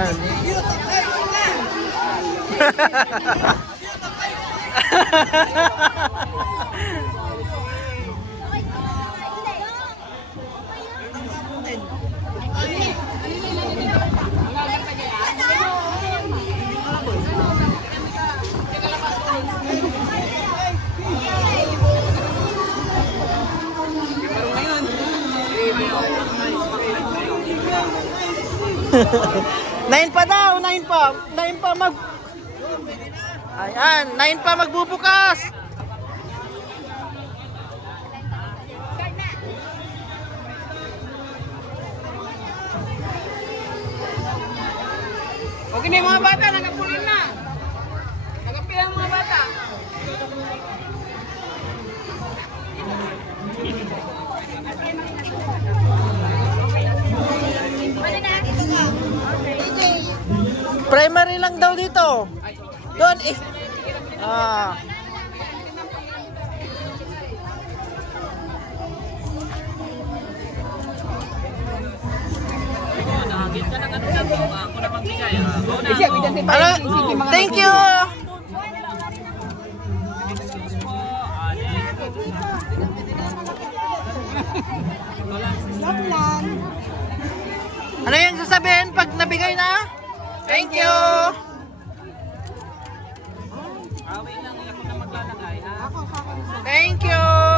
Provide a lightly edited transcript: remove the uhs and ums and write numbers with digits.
Ayan. Nine pa daw, nine pa Ayan, 9 pa magbubukas. Okay na yung mga bata, nagapulin na. Nagapila ang mga bata. Primary lang daw dito. Doon eh. Thank you. Ano yung sasabihin pag nabigay na? Thank you. Thank you.